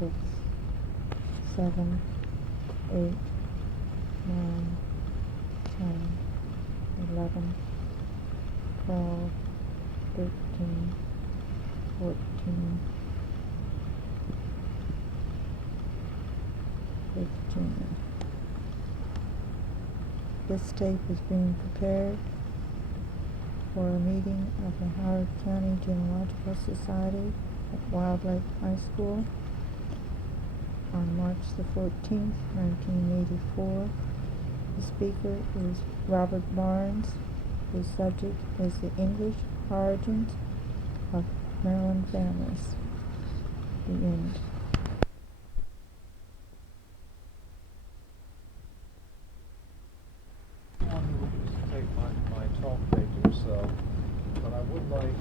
6, 7, 8, 9, 10, 11, 12, 13, 14, 15. This tape is being prepared for a meeting of the Howard County Genealogical Society at Wild Lake High School on March the 14th, 1984. The speaker is Robert Barnes, whose subject is the English origins of Maryland families. The end. But I would like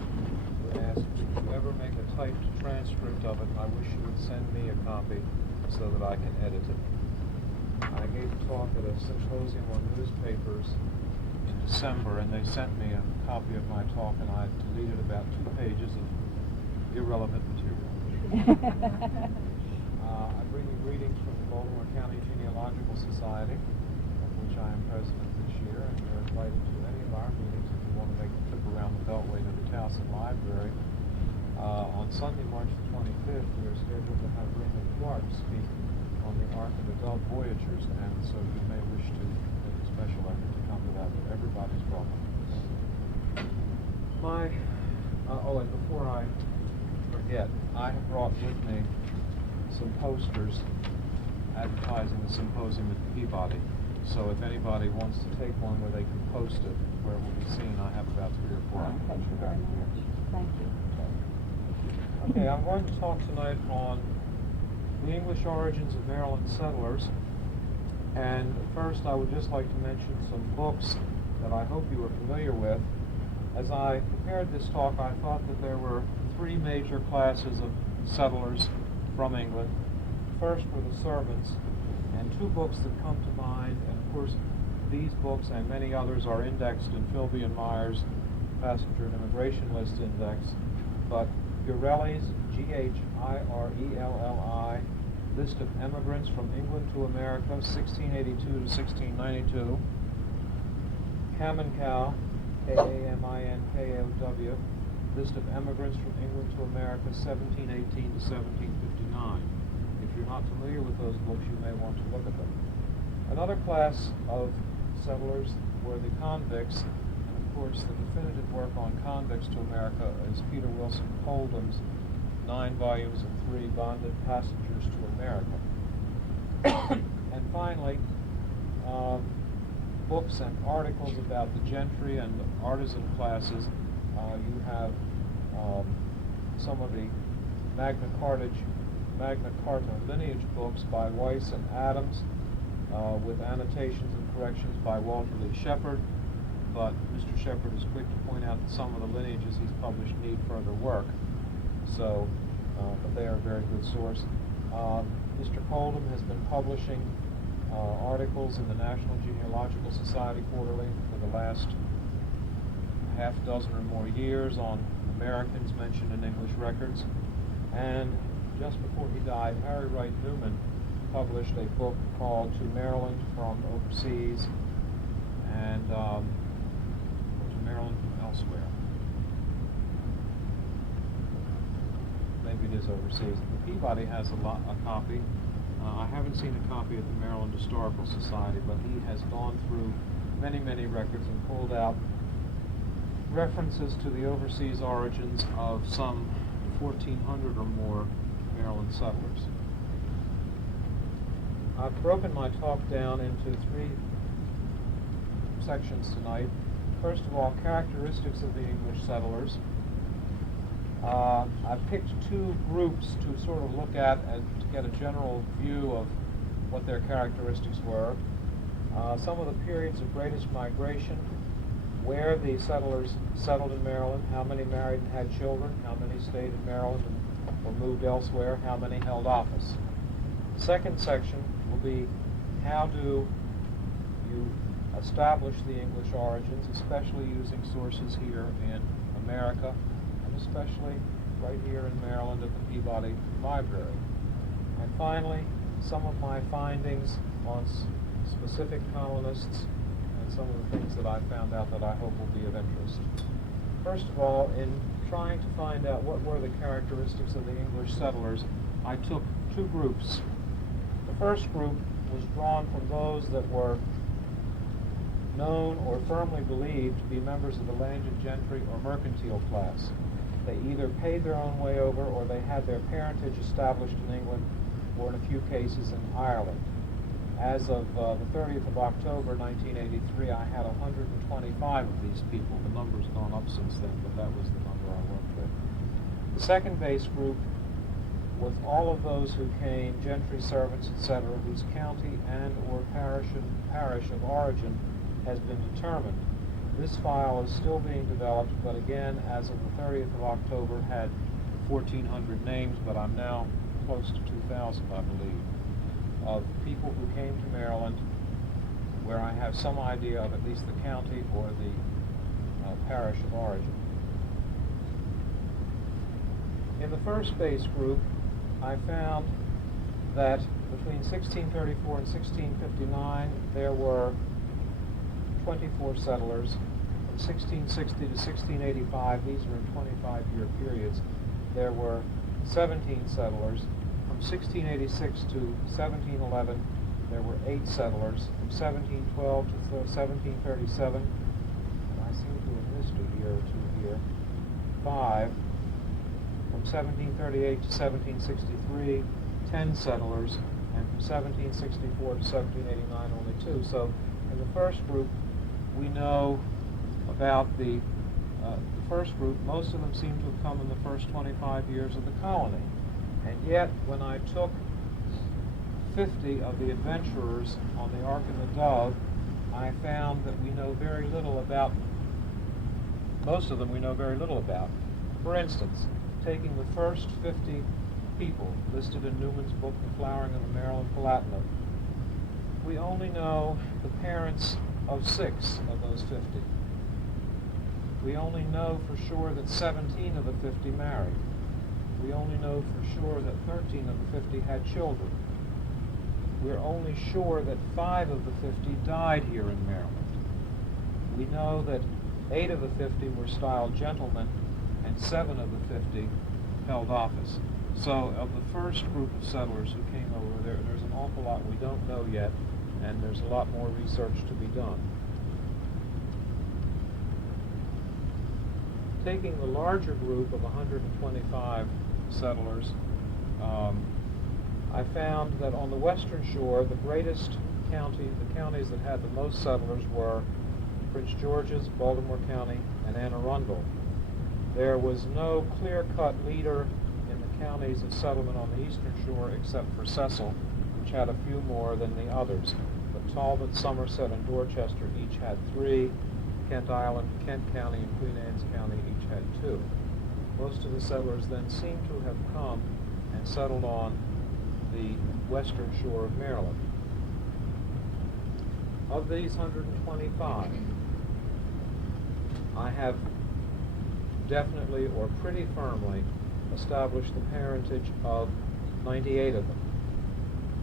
to ask, if you ever make a typed transcript of it, I wish you would send me a copy so that I can edit it. I gave a talk at a symposium on newspapers in December, and they sent me a copy of my talk, and I deleted about 2 pages of irrelevant material. I bring you greetings from the Baltimore County Genealogical Society, of which I am president this year, and you're invited to any of our meetings if you want to make a trip around the Beltway to the Towson Library. On Sunday, March the 25th, we are scheduled to have Raymond Clark speak on the Ark of the Dove Voyagers, and so you may wish to make a special effort to come to that, but everybody's welcome. And before I forget, I have brought with me some posters advertising the symposium at Peabody. So if anybody wants to take one where they can post it, where it will be seen, I have about 3 or 4. Thank you very much. Thank you. Okay, I'm going to talk tonight on the English origins of Maryland settlers. And first, I would just like to mention some books that I hope you are familiar with. As I prepared this talk, I thought that there were 3 major classes of settlers from England. First were the servants, and 2 books that come to mind, and of course these books and many others are indexed in Philby and Myers' Passenger and Immigration List Index, but Ghirelli's, G-H-I-R-E-L-L-I, List of Emigrants from England to America, 1682 to 1692, Kaminkow, K-A-M-I-N-K-O-W, List of Emigrants from England to America, 1718 to 1759. If you're not familiar with those books, you may want to look at them. Another class of settlers were the convicts, and of course the definitive work on convicts to America is Peter Wilson Oldham's 9 volumes of 3 bonded passengers to America. And finally, books and articles about the gentry and the artisan classes. You have some of the Magna Carta lineage books by Weiss and Adams, with annotations and corrections by Walter Lee Shepard, but Mr. Shepard is quick to point out that some of the lineages he's published need further work, so but they are a very good source. Mr. Oldham has been publishing articles in the National Genealogical Society Quarterly for the last half dozen or more years on Americans mentioned in English records, and just before he died, Harry Wright Newman published a book called To Maryland from Overseas and To Maryland from Elsewhere. Maybe it is overseas. The Peabody has a copy. I haven't seen a copy at the Maryland Historical Society, but he has gone through many, many records and pulled out references to the overseas origins of some 1,400 or more Maryland settlers. I've broken my talk down into 3 sections tonight. First of all, characteristics of the English settlers. I've picked 2 groups to sort of look at and to get a general view of what their characteristics were. Some of the periods of greatest migration, where the settlers settled in Maryland, how many married and had children, how many stayed in Maryland or moved elsewhere, how many held office. The second section will be how do you establish the English origins, especially using sources here in America, and especially right here in Maryland at the Peabody Library. finally, some of my findings on specific colonists and some of the things that I found out that I hope will be of interest. First of all, in trying to find out what were the characteristics of the English settlers, I took two groups. The first group was drawn from those that were known or firmly believed to be members of the landed gentry or mercantile class. They either paid their own way over or they had their parentage established in England or in a few cases in Ireland. As of the 30th of October 1983, I had 125 of these people. The number's gone up since then, but that was the number I worked with. The second base group was all of those who came, gentry, servants, etc., whose county and or parish of origin has been determined. This file is still being developed, but again, as of the 30th of October, had 1,400 names, but I'm now close to 2,000, I believe, of people who came to Maryland where I have some idea of at least the county or the parish of origin. In the first base group, I found that between 1634 and 1659, there were 24 settlers. From 1660 to 1685, these are in 25-year periods, there were 17 settlers. From 1686 to 1711, there were 8 settlers. From 1712 to 1737, and I seem to have missed a year or two here, 5. From 1738 to 1763, 10 settlers, and from 1764 to 1789, only 2. So in the first group, we know about the first group. Most of them seem to have come in the first 25 years of the colony. And yet, when I took 50 of the adventurers on the Ark and the Dove, I found that we know very little about, most of them we know very little about. For instance, taking the first 50 people listed in Newman's book, The Flowering of the Maryland Palatinate, we only know the parents of 6 of those 50. We only know for sure that 17 of the 50 married. We only know for sure that 13 of the 50 had children. We're only sure that 5 of the 50 died here in Maryland. We know that 8 of the 50 were styled gentlemen and 7 of the 50 held office. So of the first group of settlers who came over, there's an awful lot we don't know yet, and there's a lot more research to be done. Taking the larger group of 125 settlers, I found that on the western shore, the greatest county, the counties that had the most settlers were Prince George's, Baltimore County, and Anne Arundel. There was no clear-cut leader in the counties of settlement on the eastern shore except for Cecil, which had a few more than the others. But Talbot, Somerset, and Dorchester each had 3. Kent Island, Kent County, and Queen Anne's County each had 2. Most of the settlers then seem to have come and settled on the western shore of Maryland. Of these 125, I have definitely or pretty firmly established the parentage of 98 of them.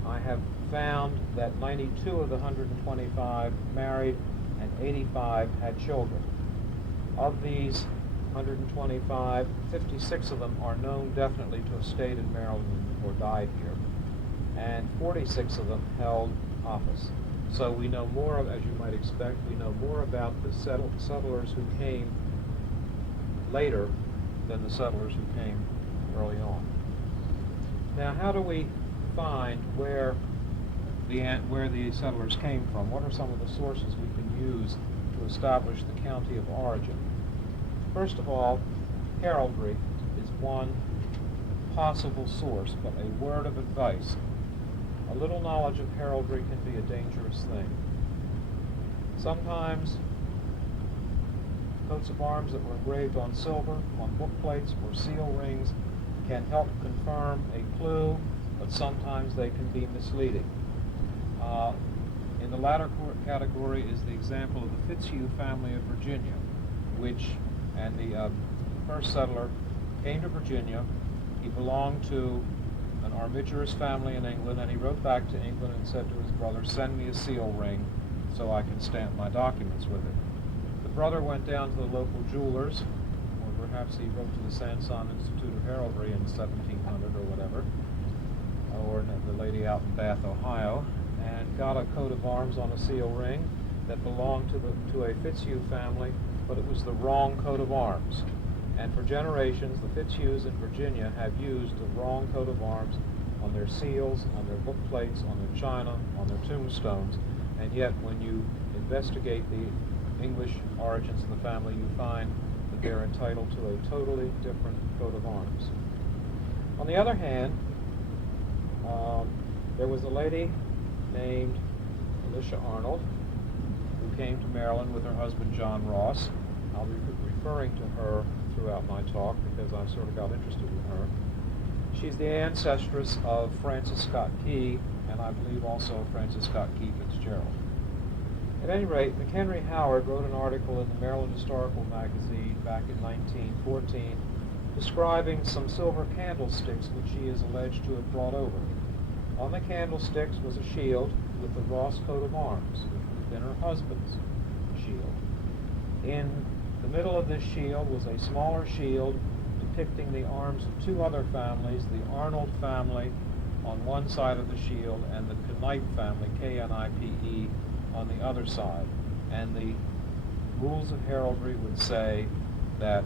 I have found that 92 of the 125 married and 85 had children. Of these 125, 56 of them are known definitely to have stayed in Maryland or died here, and 46 of them held office. So we know more, as you might expect, we know more about the settlers who came later than the settlers who came early on. Now, how do we find where the settlers came from? What are some of the sources we can use to establish the county of origin? First of all, heraldry is one possible source, but a word of advice. A little knowledge of heraldry can be a dangerous thing. Sometimes coats of arms that were engraved on silver, on book plates, or seal rings can help confirm a clue, but sometimes they can be misleading. In the latter category is the example of the Fitzhugh family of Virginia, and the first settler came to Virginia. He belonged to an armigerous family in England, and he wrote back to England and said to his brother, send me a seal ring so I can stamp my documents with it. The brother went down to the local jewelers, or perhaps he wrote to the Sanson Institute of Heraldry in 1700 or whatever, or the lady out in Bath, Ohio, and got a coat of arms on a seal ring that belonged to a Fitzhugh family, but it was the wrong coat of arms. And for generations, the Fitzhughs in Virginia have used the wrong coat of arms on their seals, on their book plates, on their china, on their tombstones, and yet when you investigate the English origins of the family, you find that they're entitled to a totally different coat of arms. On the other hand, there was a lady named Alicia Arnold who came to Maryland with her husband John Ross. I'll be referring to her throughout my talk because I sort of got interested in her. She's the ancestress of Francis Scott Key, and I believe also Francis Scott Key Fitzgerald. At any rate, McHenry Howard wrote an article in the Maryland Historical Magazine back in 1914 describing some silver candlesticks which she is alleged to have brought over. On the candlesticks was a shield with the Ross coat of arms, which would have been her husband's shield. In the middle of this shield was a smaller shield depicting the arms of two other families, the Arnold family on one side of the shield and the Knipe family, K-N-I-P-E, on the other side. And the rules of heraldry would say that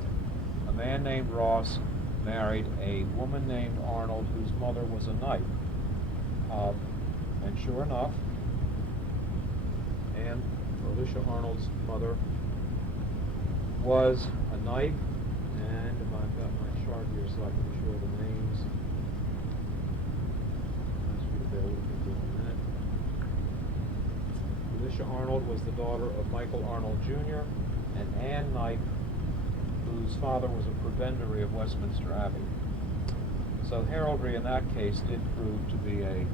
a man named Ross married a woman named Arnold whose mother was a Knipe. And sure enough, Anne, Alicia Arnold's mother, was a Knipe, and if I've got my chart here so I can be sure of the names, ask you to bear with me for a minute. Alicia Arnold was the daughter of Michael Arnold Jr. and Anne Knipe, whose father was a prebendary of Westminster Abbey. So heraldry in that case did prove to be a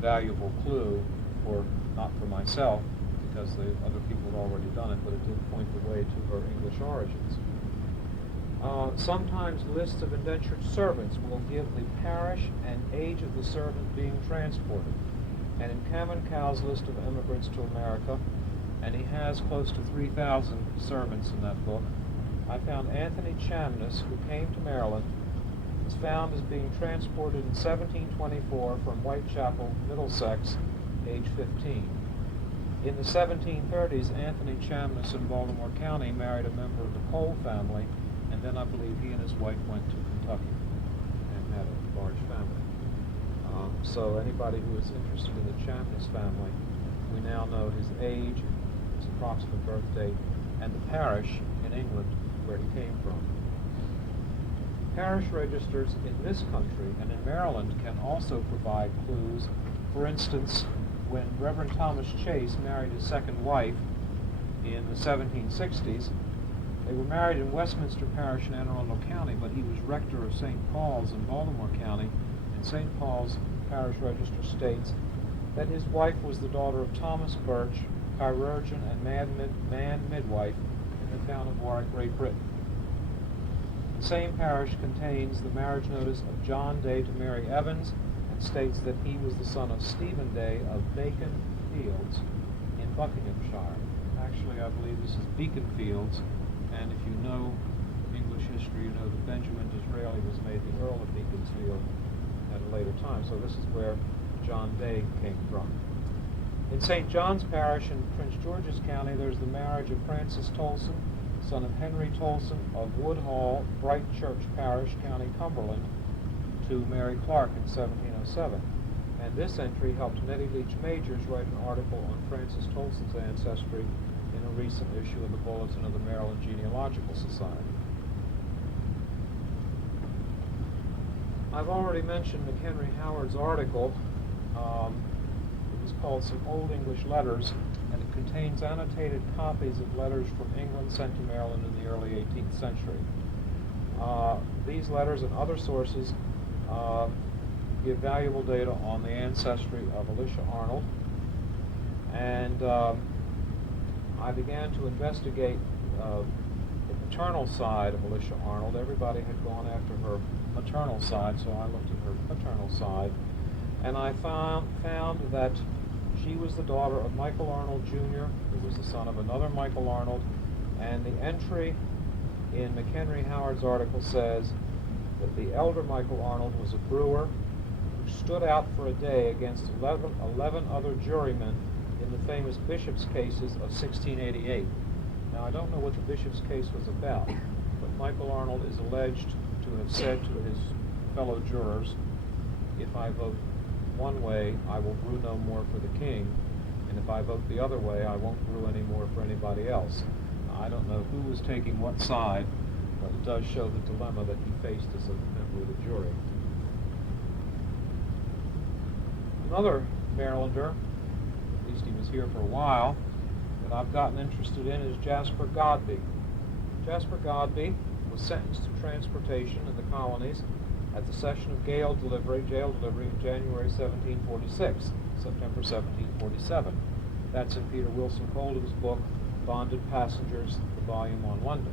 valuable clue, or not for myself, because the other people had already done it, but it did point the way to her English origins. Sometimes lists of indentured servants will give the parish and age of the servant being transported. And in Cameron Cow's list of immigrants to America, and he has close to 3,000 servants in that book, I found Anthony Chamness, who came to Maryland, was found as being transported in 1724 from Whitechapel, Middlesex, age 15. In the 1730s, Anthony Chamness in Baltimore County married a member of the Cole family, and then I believe he and his wife went to Kentucky and had a large family. So anybody who is interested in the Chamness family, we now know his age, his approximate birth date, and the parish in England where he came from. Parish registers in this country and in Maryland can also provide clues. For instance, when Reverend Thomas Chase married his second wife in the 1760s, they were married in Westminster Parish in Anne Arundel County, but he was rector of St. Paul's in Baltimore County, and St. Paul's Parish Register states that his wife was the daughter of Thomas Birch, chirurgeon and man midwife in the town of Warwick, Great Britain. The same parish contains the marriage notice of John Day to Mary Evans, and states that he was the son of Stephen Day of Bacon Fields in Buckinghamshire. Actually, I believe this is Beacon Fields, and if you know English history, you know that Benjamin Disraeli was made the Earl of Beaconsfield at a later time, so this is where John Day came from. In St. John's Parish in Prince George's County, there's the marriage of Francis Tolson, son of Henry Tolson of Woodhall, Bright Church Parish, County Cumberland, to Mary Clark in 1707. And this entry helped Nettie Leach Majors write an article on Francis Tolson's ancestry in a recent issue of the Bulletin of the Maryland Genealogical Society. I've already mentioned McHenry Howard's article. It was called Some Old English Letters, and it contains annotated copies of letters from England sent to Maryland in the early 18th century. These letters and other sources give valuable data on the ancestry of Alicia Arnold, and I began to investigate the paternal side of Alicia Arnold. Everybody had gone after her maternal side, so I looked at her paternal side, and I found that she was the daughter of Michael Arnold Jr., who was the son of another Michael Arnold, and the entry in McHenry Howard's article says that the elder Michael Arnold was a brewer who stood out for a day against 11 other jurymen in the famous Bishop's cases of 1688. Now, I don't know what the Bishop's case was about, but Michael Arnold is alleged to have said to his fellow jurors, if I vote one way, I will brew no more for the king, and if I vote the other way, I won't brew any more for anybody else. Now, I don't know who was taking what side, but it does show the dilemma that he faced as a member of the jury. Another Marylander, at least he was here for a while, that I've gotten interested in is Jasper Godby. Jasper Godby was sentenced to transportation in the colonies at the session of jail delivery in January 1746, September 1747. That's in Peter Wilson Coldham's book, Bonded Passengers, the volume on London.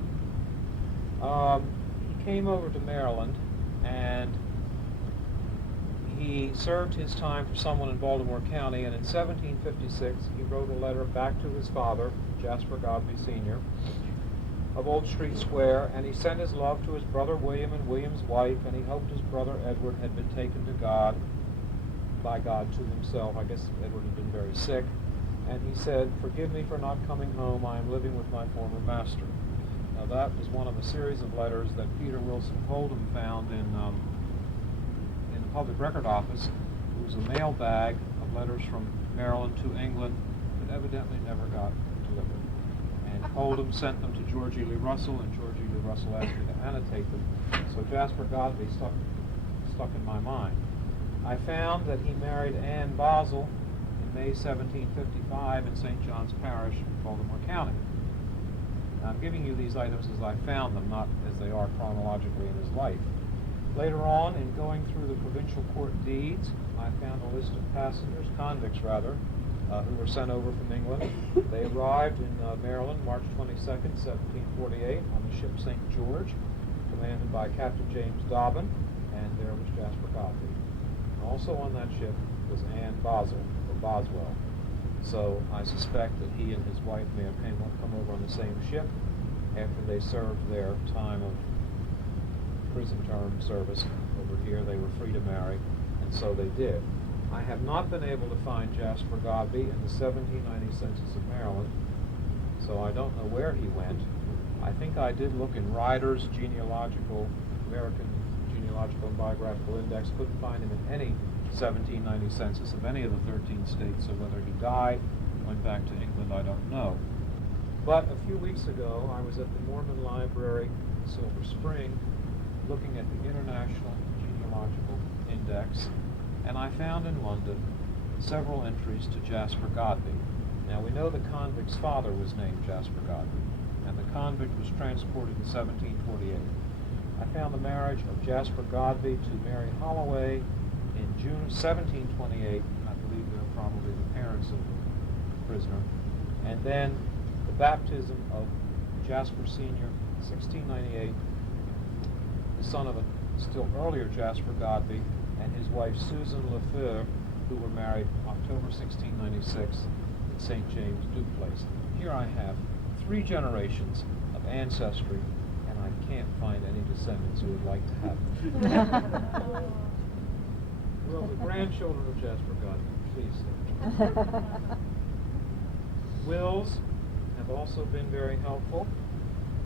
He came over to Maryland, and he served his time for someone in Baltimore County, and in 1756 he wrote a letter back to his father, Jasper Godby Sr., of Old Street Square, and he sent his love to his brother William and William's wife, and he hoped his brother Edward had been taken to God, by God to himself. I guess Edward had been very sick, and he said, "Forgive me for not coming home. I am living with my former master." Now that was one of a series of letters that Peter Wilson Coldham found in the Public Record Office. It was a mail bag of letters from Maryland to England that evidently never got delivered. And Coldham sent them to Georgie Lee Russell, and Georgie Lee Russell asked me to annotate them. So Jasper Godby stuck in my mind. I found that he married Anne Boswell in May 1755 in St. John's Parish, Baltimore County. Now, I'm giving you these items as I found them, not as they are chronologically in his life. Later on, in going through the provincial court deeds, I found a list of passengers, convicts rather, who were sent over from England. They arrived in Maryland March 22nd, 1748 on the ship St. George, commanded by Captain James Dobbin, and there was Jasper Godby. Also on that ship was Anne Boswell. So I suspect that he and his wife may have come over on the same ship after they served their time of prison term service over here. They were free to marry, and so they did. I have not been able to find Jasper Godby in the 1790 census of Maryland, so I don't know where he went. I think I did look in Ryder's Genealogical, American Genealogical and Biographical Index. Couldn't find him in any 1790 census of any of the 13 states, so whether he died, went back to England, I don't know. But a few weeks ago, I was at the Mormon Library in Silver Spring looking at the International Genealogical Index, and I found in London several entries to Jasper Godby. Now, we know the convict's father was named Jasper Godby, and the convict was transported in 1748. I found the marriage of Jasper Godby to Mary Holloway in June of 1728. I believe they're probably the parents of the prisoner. And then the baptism of Jasper Sr., 1698, the son of a still earlier Jasper Godby, and his wife Susan Lefeur, who were married October 1696 in St. James, Duke Place. Here I have 3 generations of ancestry, and I can't find any descendants who would like to have them. Well, the grandchildren of Jasper Godby, please. Wills have also been very helpful.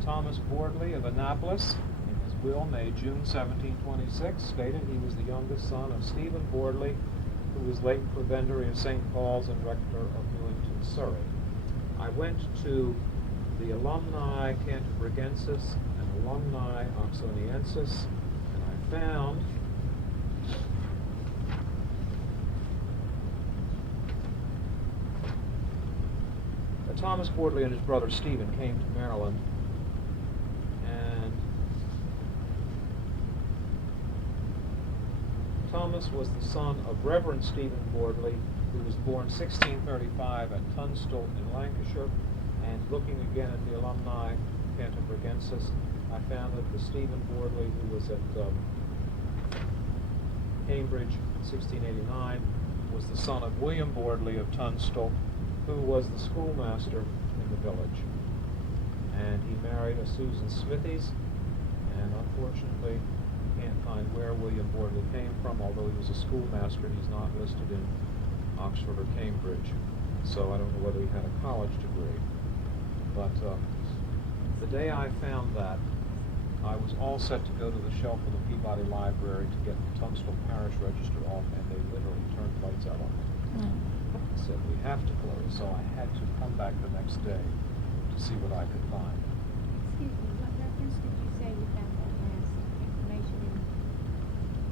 Thomas Bordley of Annapolis, in his will made June 1726, stated he was the youngest son of Stephen Bordley, who was late prebendary of St. Paul's and rector of Newington, Surrey. I went to the Alumni Cantabrigensis and Alumni Oxoniensis, and I found that Thomas Bordley and his brother Stephen came to Maryland, and Thomas was the son of Reverend Stephen Bordley, who was born 1635 at Tunstall in Lancashire. And looking again at the Alumni Cantabrigensis. I found that the Stephen Bordley, who was at Cambridge in 1689, was the son of William Bordley of Tunstall, who was the schoolmaster in the village. And he married a Susan Smithies, and unfortunately you can't find where William Bordley came from. Although he was a schoolmaster, he's not listed in Oxford or Cambridge, so I don't know whether he had a college degree. But the day I found that, I was all set to go to the shelf of the Peabody Library to get the Tunstall Parish Register off, and they literally turned lights out on me. They said, we have to close, so I had to come back the next day to see what I could find. Excuse me, what reference did you say you found that last information in?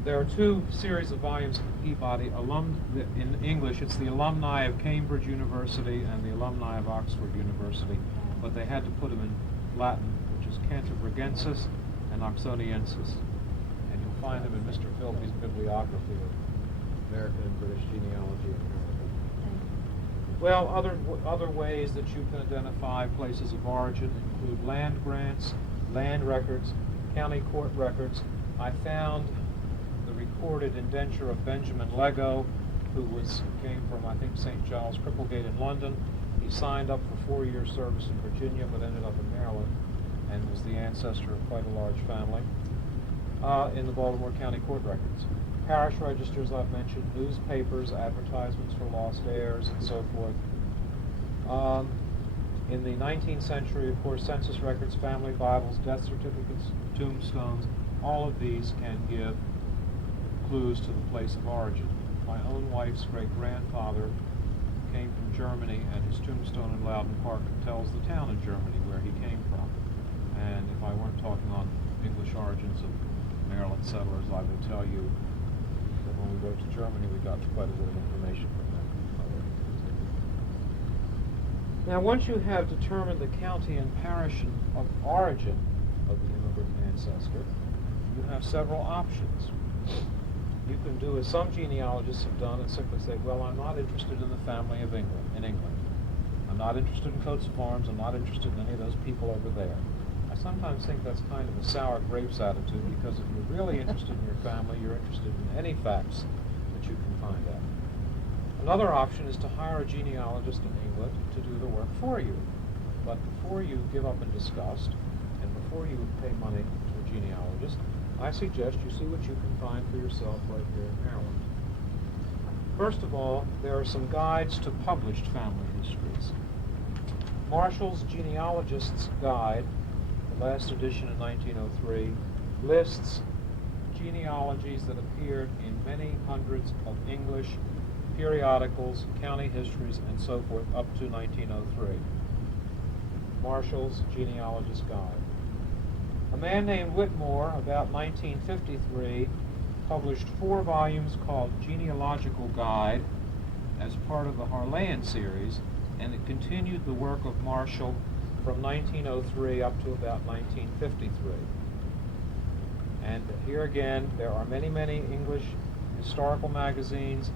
There are two series of volumes of Peabody. In English, it's the alumni of Cambridge University and the alumni of Oxford University, but they had to put them in Latin, which is Cantabrigensis and Oxoniensis. And you'll find them in Mr. Philby's bibliography of American and British genealogy in America. Well, other ways that you can identify places of origin include land grants, land records, county court records. I found the recorded indenture of Benjamin Lego, who came from, I think, St. Giles Cripplegate in London. He signed up for 4 years service in Virginia, but ended up in Maryland, and was the ancestor of quite a large family in the Baltimore County Court records. Parish registers, I've mentioned, newspapers, advertisements for lost heirs, and so forth. In the 19th century, of course, census records, family Bibles, death certificates, tombstones, all of these can give clues to the place of origin. My own wife's great-grandfather came from Germany, and his tombstone in Loudon Park tells the town in Germany where he came from. And if I weren't talking on English origins of Maryland settlers, I would tell you that when we went to Germany, we got quite a bit of information from them. Now, once you have determined the county and parish of origin of the immigrant ancestor, you have several options. You can do as some genealogists have done and simply say, well, I'm not interested in the family of England, I'm not interested in coats of arms, I'm not interested in any of those people over there. I sometimes think that's kind of a sour grapes attitude, because if you're really interested in your family, you're interested in any facts that you can find out. Another option is to hire a genealogist in England to do the work for you. But before you give up in disgust, and before you pay money to a genealogist, I suggest you see what you can find for yourself right here in Maryland. First of all, there are some guides to published family histories. Marshall's Genealogist's Guide, the last edition in 1903, lists genealogies that appeared in many hundreds of English periodicals, county histories, and so forth up to 1903. Marshall's Genealogist's Guide. A man named Whitmore, about 1953, published 4 volumes called Genealogical Guide as part of the Harleian series, and it continued the work of Marshall from 1903 up to about 1953. And here again, there are many, many English historical magazines.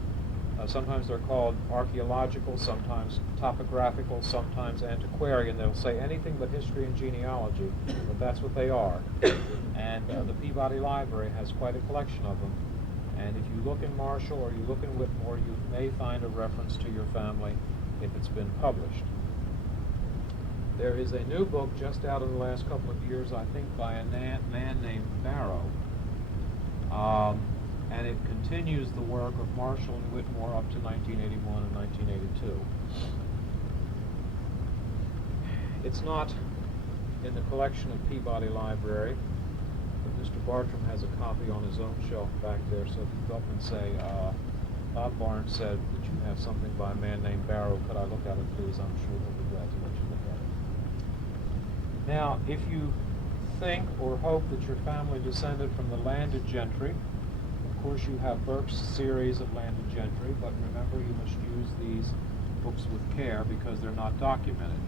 Sometimes they're called archaeological, sometimes topographical, sometimes antiquarian. They'll say anything but history and genealogy, but that's what they are. And the Peabody Library has quite a collection of them. And if you look in Marshall or you look in Whitmore, you may find a reference to your family if it's been published. There is a new book just out in the last couple of years, I think, by a man named Barrow. And it continues the work of Marshall and Whitmore up to 1981 and 1982. It's not in the collection of Peabody Library, but Mr. Bartram has a copy on his own shelf back there, so if you go up and say, Bob Barnes said that you have something by a man named Barrow, could I look at it please? I'm sure he'll be glad to let you look at it. Now, if you think or hope that your family descended from the landed gentry, of course, you have Burke's series of landed gentry, but remember you must use these books with care because they're not documented.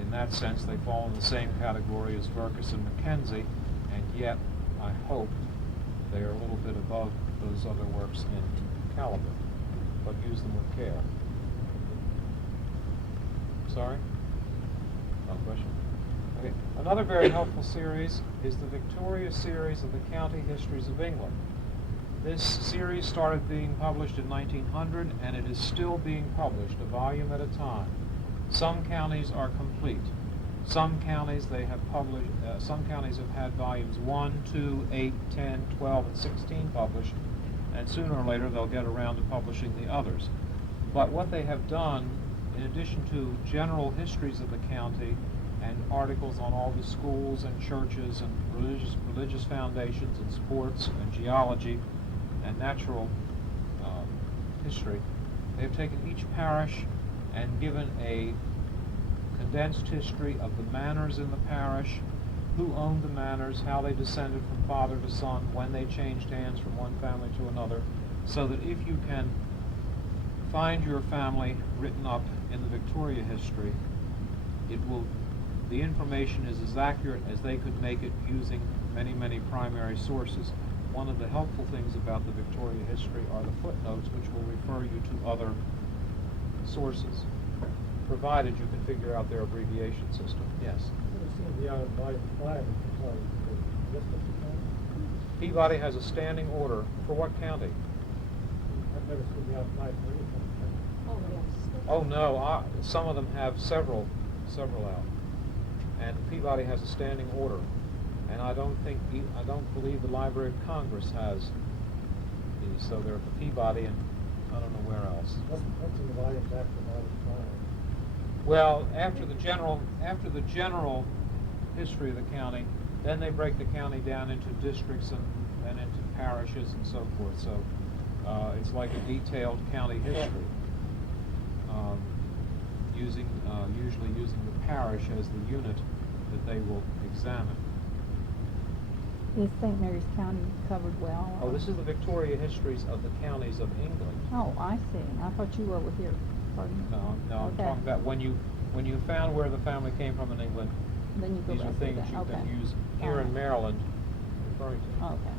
In that sense, they fall in the same category as Verkus and Mackenzie, and yet, I hope, they are a little bit above those other works in caliber, but use them with care. Sorry? No question? Okay. Another very helpful series is the Victoria series of the County Histories of England. This series started being published in 1900, and it is still being published, a volume at a time. Some counties are complete. Some counties some counties have had volumes 1, 2, 8, 10, 12, and 16 published, and sooner or later they'll get around to publishing the others. But what they have done, in addition to general histories of the county and articles on all the schools and churches and religious foundations and sports and geology and natural history, they've taken each parish and given a condensed history of the manors in the parish, who owned the manors, how they descended from father to son, when they changed hands from one family to another, so that if you can find your family written up in the Victoria history, the information is as accurate as they could make it using many, many primary sources. One of the helpful things about the Victoria history are the footnotes, which will refer you to other sources, provided you can figure out their abbreviation system. Yes? Peabody has a standing order. For what county? I've never seen the outside for anything. Oh, yes. Oh, no. Some of them have several out. And Peabody has a standing order. And I don't believe the Library of Congress has these. So they're at the Peabody, and I don't know where else. What's in the volumes after the volume? Well, after the general history of the county, then they break the county down into districts and into parishes and so forth. So it's like a detailed county history, usually using the parish as the unit that they will examine. Is St. Mary's County covered well? Oh, this is the Victoria histories of the counties of England. Oh, I see. I thought you were over here. Pardon me. No, I'm Okay. talking about when you found where the family came from in England. Then you go These are back to things that. you Okay. can use here in Maryland, referring to. Okay.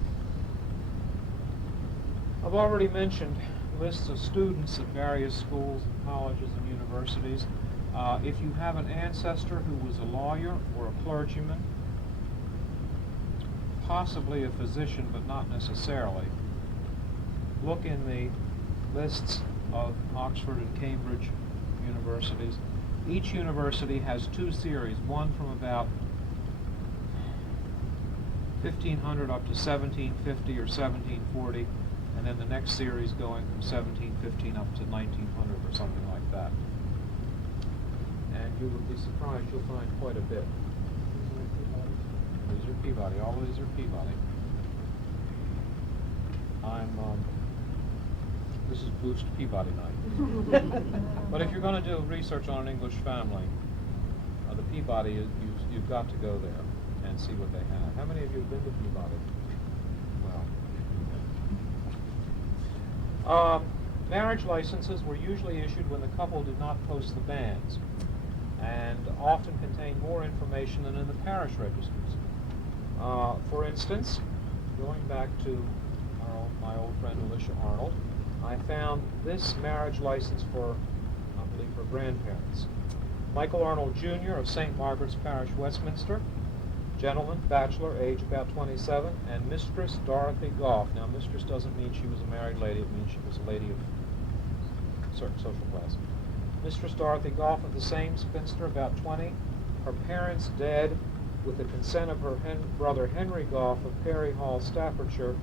I've already mentioned lists of students at various schools and colleges and universities. If you have an ancestor who was a lawyer or a clergyman, possibly a physician, but not necessarily, look in the lists of Oxford and Cambridge universities. Each university has two series, one from about 1500 up to 1750 or 1740, and then the next series going from 1715 up to 1900 or something like that. And you will be surprised, you'll find quite a bit. And these are Peabody. All of these are Peabody. This is Boost Peabody night. But if you're going to do research on an English family, the Peabody, you've got to go there and see what they have. How many of you have been to Peabody? Well. Marriage licenses were usually issued when the couple did not post the banns, and often contain more information than in the parish registers. For instance, going back to my old friend Alicia Arnold, I found this marriage license for, I believe, her grandparents. Michael Arnold Jr. of St. Margaret's Parish, Westminster, gentleman, bachelor, age about 27, and Mistress Dorothy Goff. Now, mistress doesn't mean she was a married lady, it means she was a lady of a certain social class. Mistress Dorothy Goff of the same spinster, about 20, her parents dead, with the consent of her brother Henry Goff of Perry Hall, Staffordshire,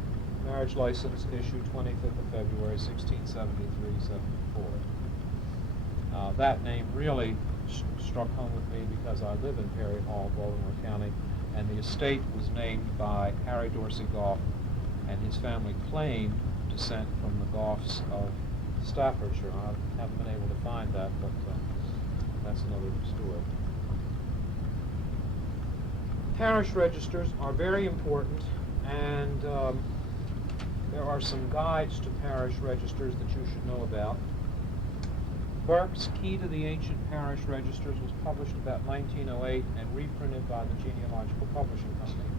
marriage license issued 25th of February, 1673-74. That name really struck home with me because I live in Perry Hall, Baltimore County, and the estate was named by Harry Dorsey Goff, and his family claimed descent from the Goffs of Staffordshire. I haven't been able to find that, but that's another story. Parish registers are very important, and there are some guides to parish registers that you should know about. Burke's Key to the Ancient Parish Registers was published about 1908 and reprinted by the Genealogical Publishing Company.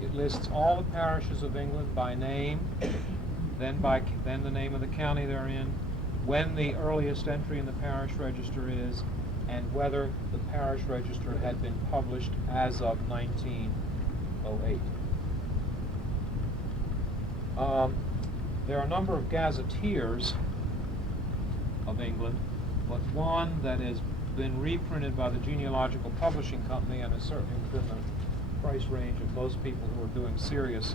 It lists all the parishes of England by name, then the name of the county they're in, when the earliest entry in the parish register is, and whether the parish register had been published as of 1908. There are a number of gazetteers of England, but one that has been reprinted by the Genealogical Publishing Company and is certainly within the price range of most people who are doing serious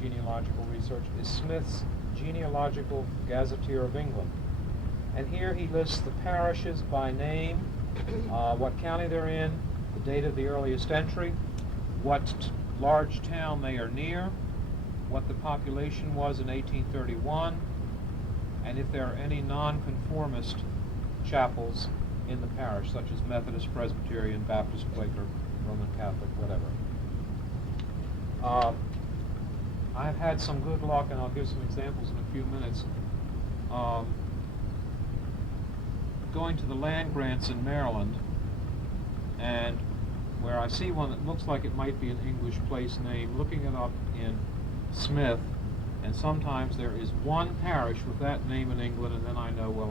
genealogical research, is Smith's Genealogical Gazetteer of England. And here he lists the parishes by name, what county they're in, the date of the earliest entry, what large town they are near, what the population was in 1831, and if there are any nonconformist chapels in the parish, such as Methodist, Presbyterian, Baptist, Quaker, Roman Catholic, whatever. I've had some good luck, and I'll give some examples in a few minutes, going to the land grants in Maryland, and where I see one that looks like it might be an English place name, looking it up in Smith, and sometimes there is one parish with that name in England, and then I know, well,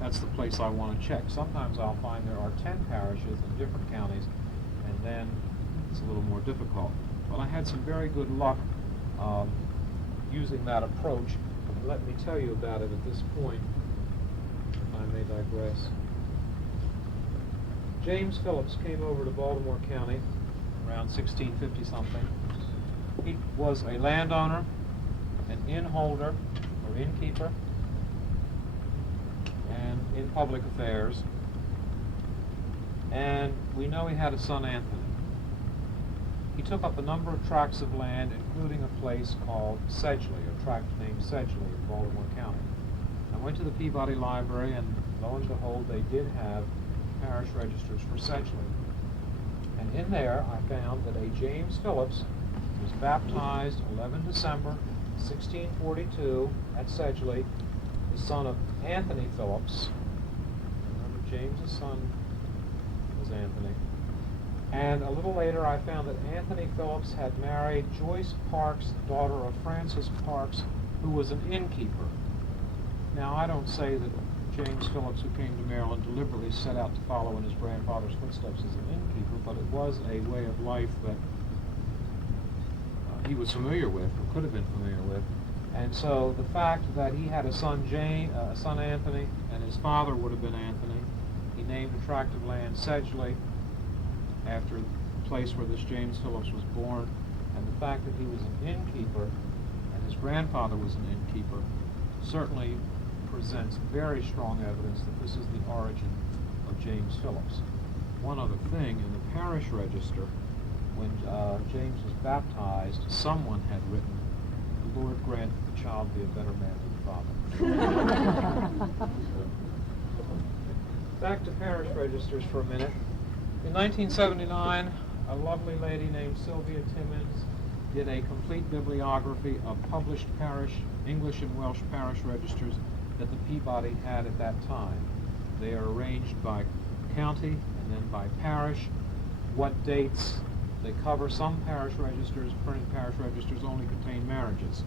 that's the place I want to check. Sometimes I'll find there are 10 parishes in different counties, and then it's a little more difficult. But I had some very good luck using that approach. Let me tell you about it at this point, if I may digress. James Phillips came over to Baltimore County around 1650-something. He was a landowner, an inn holder, or innkeeper, and in public affairs. And we know he had a son, Anthony. He took up a number of tracts of land, including a place called Sedgley, a tract named Sedgley in Baltimore County. I went to the Peabody Library, and lo and behold, they did have parish registers for Sedgley. And in there, I found that a James Phillips was baptized 11 December 1642 at Sedgley, the son of Anthony Phillips. Remember, James's son was Anthony. And a little later, I found that Anthony Phillips had married Joyce Parks, daughter of Francis Parks, who was an innkeeper. Now, I don't say that James Phillips, who came to Maryland, deliberately set out to follow in his grandfather's footsteps as an innkeeper, but it was a way of life that he was familiar with, or could have been familiar with. And so the fact that he had a son, son Anthony, and his father would have been Anthony, he named a tract of land Sedgley after the place where this James Phillips was born, and the fact that he was an innkeeper and his grandfather was an innkeeper certainly presents very strong evidence that this is the origin of James Phillips. One other thing, in the parish register, when James was baptized, someone had written, "The Lord grant that the child be a better man than the father." Back to parish registers for a minute. In 1979, a lovely lady named Sylvia Timmins did a complete bibliography of published parish, English and Welsh parish registers that the Peabody had at that time. They are arranged by county and then by parish, what dates they cover. Some parish registers, printed parish registers, only contain marriages,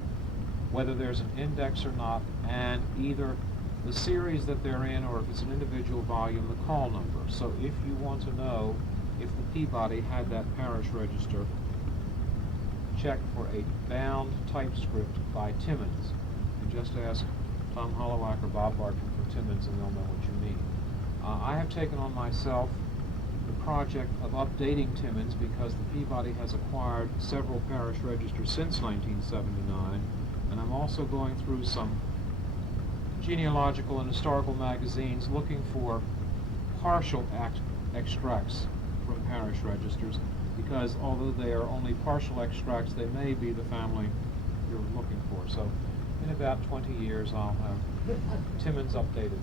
whether there's an index or not, and either the series that they're in, or if it's an individual volume, the call number. So if you want to know if the Peabody had that parish register, check for a bound typescript by Timmins. You just ask Tom Hollowak or Bob Barton for Timmins and they'll know what you mean. I have taken on myself the project of updating Timmins because the Peabody has acquired several parish registers since 1979, and I'm also going through some genealogical and historical magazines looking for partial extracts from parish registers, because although they are only partial extracts, they may be the family you're looking for. So in about 20 years I'll have Timmins updated.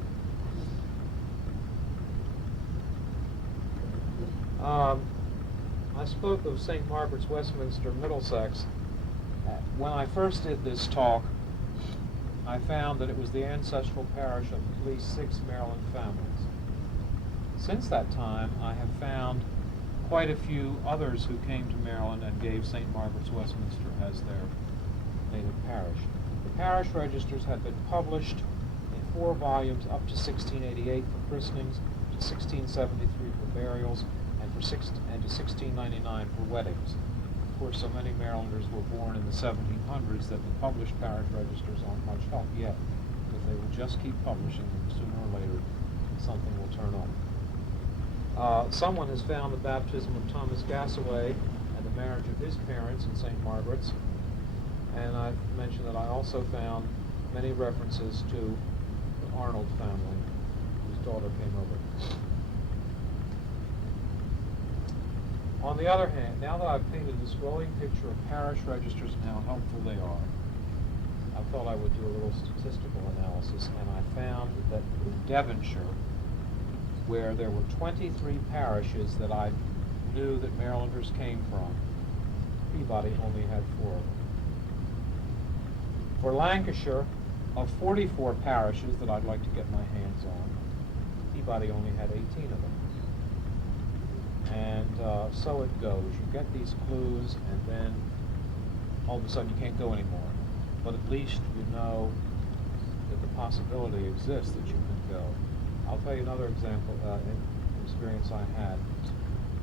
I spoke of St. Margaret's, Westminster, Middlesex. When I first did this talk, I found that it was the ancestral parish of at least 6 Maryland families. Since that time, I have found quite a few others who came to Maryland and gave St. Margaret's, Westminster as their native parish. The parish registers had been published in 4 volumes up to 1688 for christenings, to 1673 for burials, and to 1699 for weddings. Of course, so many Marylanders were born in the 1700s that the published parish registers aren't much help yet. If they will just keep publishing them, sooner or later, something will turn up. Someone has found the baptism of Thomas Gassaway and the marriage of his parents in St. Margaret's. And I've mentioned that I also found many references to the Arnold family, whose daughter came over. On the other hand, now that I've painted this glowing picture of parish registers and how helpful they are, I thought I would do a little statistical analysis, and I found that in Devonshire, where there were 23 parishes that I knew that Marylanders came from, Peabody only had 4 of them. For Lancashire, of 44 parishes that I'd like to get my hands on, Peabody only had 18 of them. And so it goes. You get these clues, and then all of a sudden you can't go anymore. But at least you know that the possibility exists that you can go. I'll tell you another example, experience I had.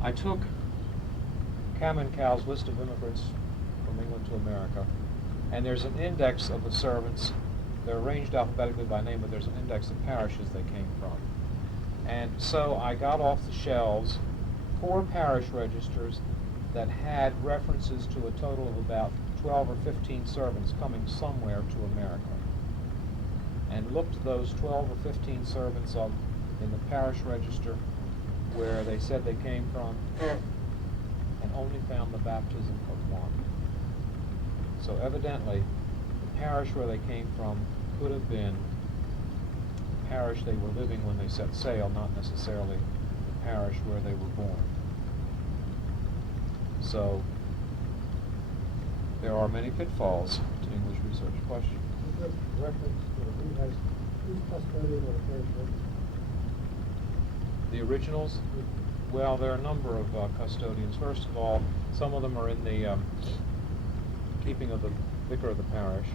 I took Cam and Cal's list of immigrants from England to America, and there's an index of the servants. They're arranged alphabetically by name, but there's an index of parishes they came from. And so I got off the shelves 4 parish registers that had references to a total of about 12 or 15 servants coming somewhere to America, and looked those 12 or 15 servants up in the parish register where they said they came from, and only found the baptism of 1. So evidently, the parish where they came from could have been the parish they were living when they set sail, not necessarily the parish where they were born. So there are many pitfalls to English research. Question? Is there reference to who's custodian of the parish register? The originals? Well, there are a number of custodians. First of all, some of them are in the keeping of the vicar of the parish.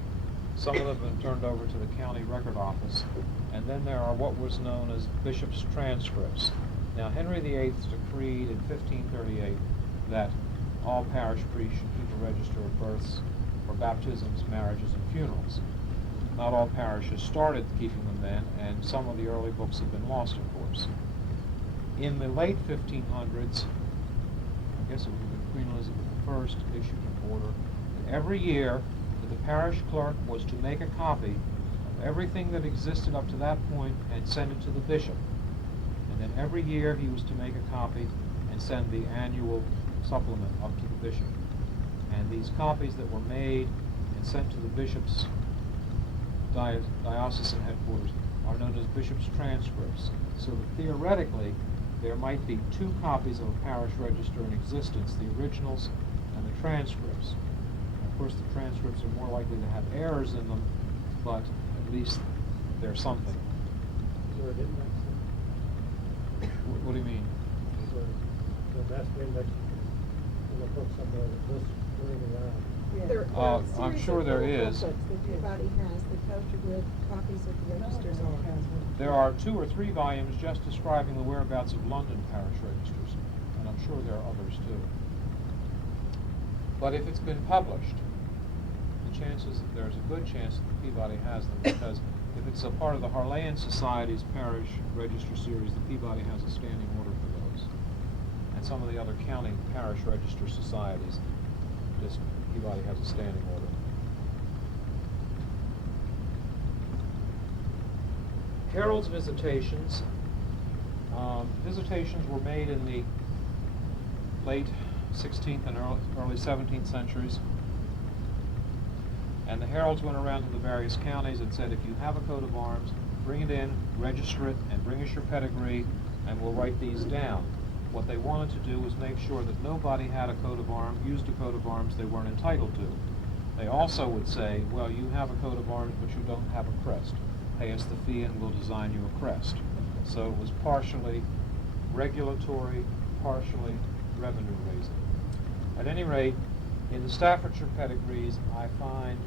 Some of them have been turned over to the county record office. And then there are what was known as bishop's transcripts. Now, Henry VIII decreed in 1538 that all parish priests should keep a register of births for baptisms, marriages, and funerals. Not all parishes started keeping them then, and some of the early books have been lost, of course. In the late 1500s, I guess it would have been Queen Elizabeth I issued an order that every year that the parish clerk was to make a copy of everything that existed up to that point and send it to the bishop. And then every year he was to make a copy and send the annual supplement up to the bishop. And these copies that were made and sent to the bishop's diocesan headquarters are known as bishop's transcripts. So that theoretically, there might be 2 copies of a parish register in existence, the originals and the transcripts. And of course, the transcripts are more likely to have errors in them, but at least they're something. Is there an index? What do you mean? Is there a master index in the book somewhere that lists where they are? There Uh, are a I'm series sure of there little is. booklets that Peabody has that tells you where copies of the registers are. There are 2 or 3 volumes just describing the whereabouts of London parish registers, and I'm sure there are others too. But if it's been published, the chances, there's a good chance that Peabody has them, because if it's a part of the Harleian Society's parish register series, the Peabody has a standing order for those. And some of the other county parish register societies, just Peabody has a standing order. Harold's Visitations. Visitations were made in the late 16th and early 17th centuries. And the heralds went around to the various counties and said, if you have a coat of arms, bring it in, register it, and bring us your pedigree, and we'll write these down. What they wanted to do was make sure that nobody had a coat of arms, used a coat of arms they weren't entitled to. They also would say, well, you have a coat of arms, but you don't have a crest. Pay us the fee and we'll design you a crest. So it was partially regulatory, partially revenue raising. At any rate, in the Staffordshire pedigrees, I find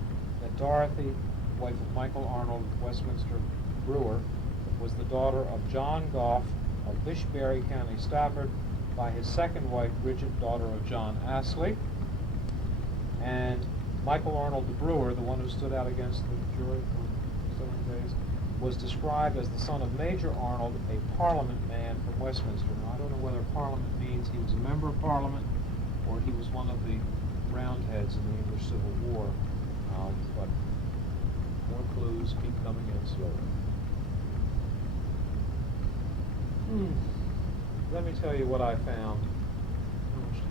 that Dorothy, wife of Michael Arnold of Westminster Brewer, was the daughter of John Goff of Fishberry, County Stafford, by his second wife, Bridget, daughter of John Astley. And Michael Arnold the brewer, the one who stood out against the jury for so many days, was described as the son of Major Arnold, a Parliament man from Westminster. Now, I don't know whether Parliament means he was a member of Parliament or he was one of the Roundheads in the English Civil War. But more clues keep coming in slowly. Let me tell you what I found.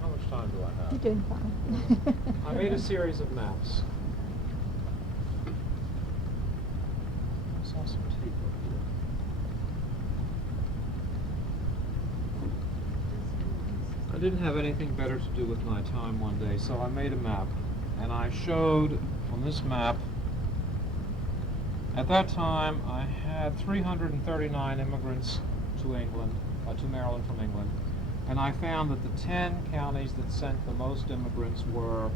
How much time do I have? You're doing fine. I made a series of maps. I saw some tape up here. I didn't have anything better to do with my time one day, so I made a map. And I showed on this map, at that time I had 339 immigrants to England, to Maryland from England. And I found that the 10 counties that sent the most immigrants were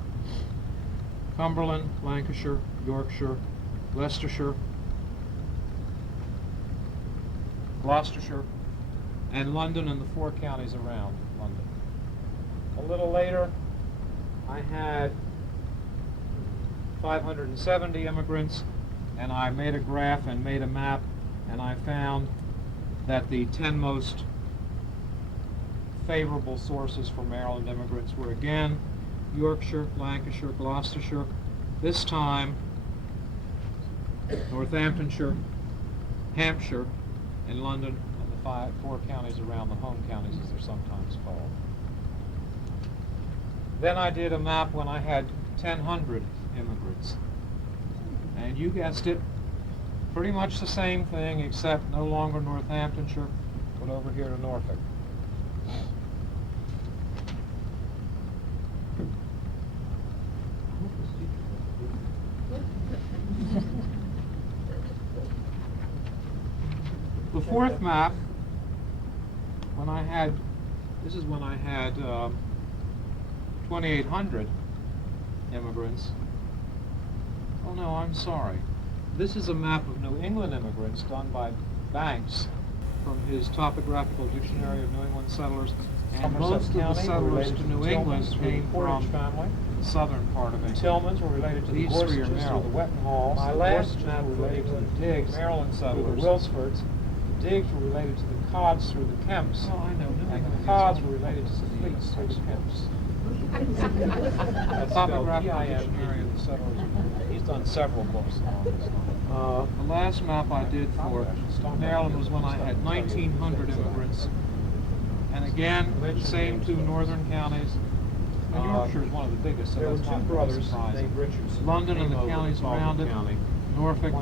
Cumberland, Lancashire, Yorkshire, Leicestershire, Gloucestershire, and London and the 4 counties around London. A little later, I had 570 immigrants, and I made a graph and made a map, and I found that the 10 most favorable sources for Maryland immigrants were again Yorkshire, Lancashire, Gloucestershire, this time Northamptonshire, Hampshire, and London, and the 4 counties around the home counties, as they're sometimes called. Then I did a map when I had 1,000 immigrants, and you guessed it, pretty much the same thing, except no longer Northamptonshire, but over here to Norfolk. The 4th map, this is when I had 2,800 immigrants. Oh no, I'm sorry. This is a map of New England immigrants done by Banks from his Topographical Dictionary of New England Settlers. And most of the settlers to New England came from the southern part of England. Tillmans were related to the Gorsages through the Wetton Halls. My last map related to the Diggs, Maryland settlers, the Wilsfords. The Diggs were related to the Codds through the Kemps. Oh, I know. And the Codds were related to the Fleets through the Kemps. That's Topographical Dictionary of the Settlers. He's done several books on this. The last map I did for Maryland was when I had 1,900 immigrants. And again, same 2 northern counties. And Yorkshire is one of the biggest, so that's not really surprising. London and the counties around it, Norfolk,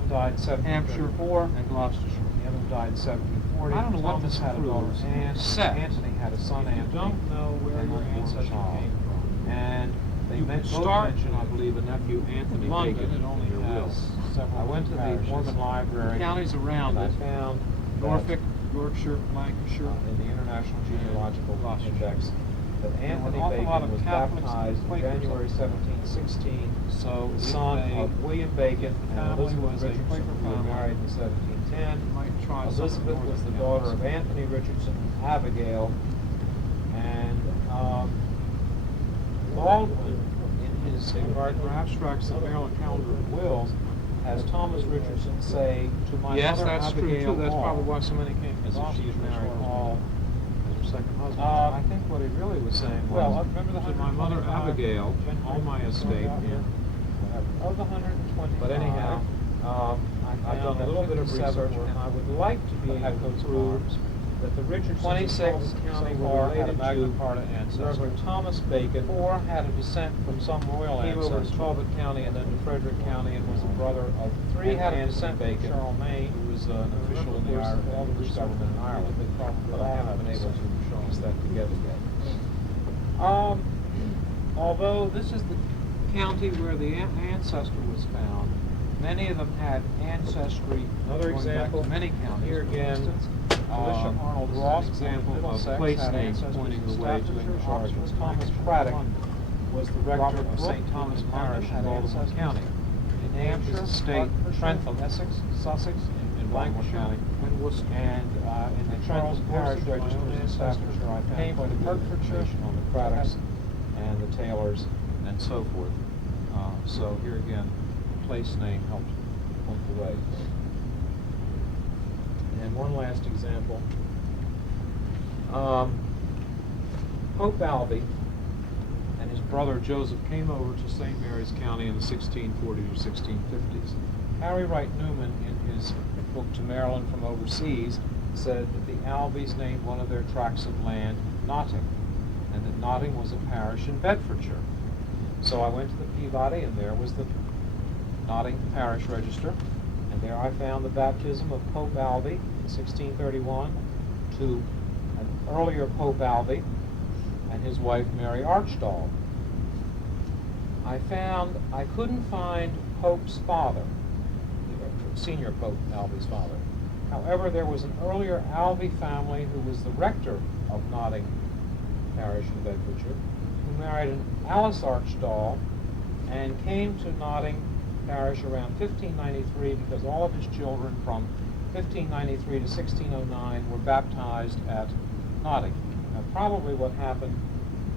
Hampshire, and Gloucestershire. The other died in 1740. I don't know what this had a daughter, Anthony had a son, Anthony. You don't know where your ancestry came from. And they both mentioned, I believe, a nephew, Anthony London. It only has several. I went to the Mormon Library. Counties around it. I found Norfolk, Yorkshire, Lancashire, in the International Genealogical Index, that Anthony Bacon was baptized in January 1716, so the son of William Bacon and Elizabeth Richardson, who were married in 1710. Elizabeth was the daughter of Anthony Richardson and Abigail, and Baldwin, in his Abstracts of Maryland Calendar of Wills, has Thomas Richardson say to my mother Abigail Hall. That's probably why so many came to Boston. She had married Hall as her second husband. I think what he really was saying was, to my mother Abigail, all my estate in of the 120. But anyhow, I've done a little bit of research, and I would like to be able to prove that the Richardsons 26 County Bar had a Magna Carta ancestor. Reverend Thomas Bacon 4 had a descent from some royal ancestor. Came over to Talbot County and then to Frederick County and was the brother of 3 had a descent from Charlemagne, who was an official in the British government in Ireland. But I haven't been able to piece that together yet. Although this is the county where the ancestor was found, many of them had ancestry. Another example, many counties. Here again, Arnold Ross, example of place name pointing the way to English origins. Thomas Craddock was the rector of St. Thomas Parish in Baltimore County. In Hampshire, State, Trentham, Essex, Sussex, in in Baltimore County. And in the Charles Parish Registers in Staffordshire, I found quite a bit of information on the Craddocks and the Taylors and so forth. So here again, place name helped point the way. And one last example. Pope Alby and his brother Joseph came over to St. Mary's County in the 1640s or 1650s. Harry Wright Newman, in his book To Maryland from Overseas, said that the Albys named one of their tracts of land Notting, and that Notting was a parish in Bedfordshire. So I went to the Peabody, and there was the Notting Parish Register, and there I found the baptism of Pope Alby in 1631 to an earlier Pope Alby and his wife Mary Archdahl. I couldn't find Pope's father, senior Pope Alby's father. However, there was an earlier Alby family who was the rector of Notting Parish in Bedfordshire, who married an Alice Archdahl and came to Notting Parish around 1593 because all of his children from 1593 to 1609 were baptized at Notting. Now, probably what happened,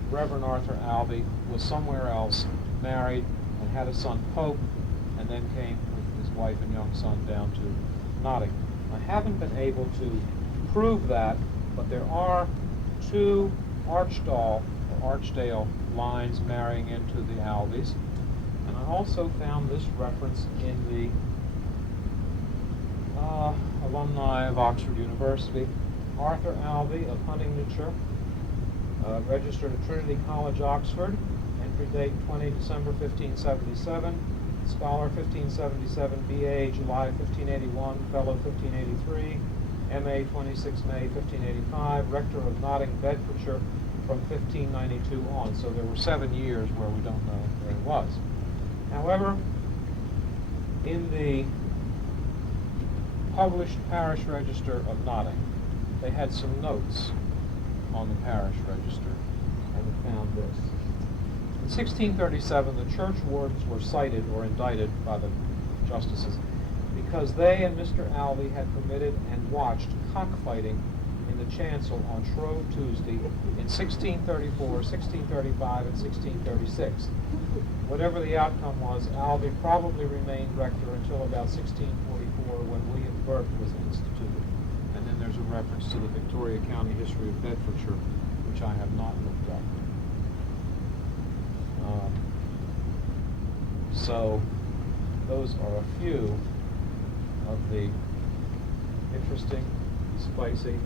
Reverend Arthur Alby was somewhere else, married, and had a son, Pope, and then came with his wife and young son down to Notting. I haven't been able to prove that, but there are two Archdale lines marrying into the Albys. And I also found this reference in the alumni of Oxford University. Arthur Alby of Huntingdonshire, registered at Trinity College, Oxford, entry date 20 December 1577, scholar 1577, B.A. July 1581, fellow 1583, M.A. 26 May 1585, rector of Notting, Bedfordshire from 1592 on. So there were 7 years where we don't know where he was. However, in the published Parish Register of Notting, they had some notes on the Parish Register, and we found this. In 1637, the church wardens were cited or indicted by the justices because they and Mr. Alby had permitted and watched cockfighting in the chancel on Shrove Tuesday in 1634, 1635, and 1636. Whatever the outcome was, Alby probably remained rector until about 1644 when William Burke was instituted. And then there's a reference to the Victoria County history of Bedfordshire, which I have not looked up. So those are a few of the interesting, spicy,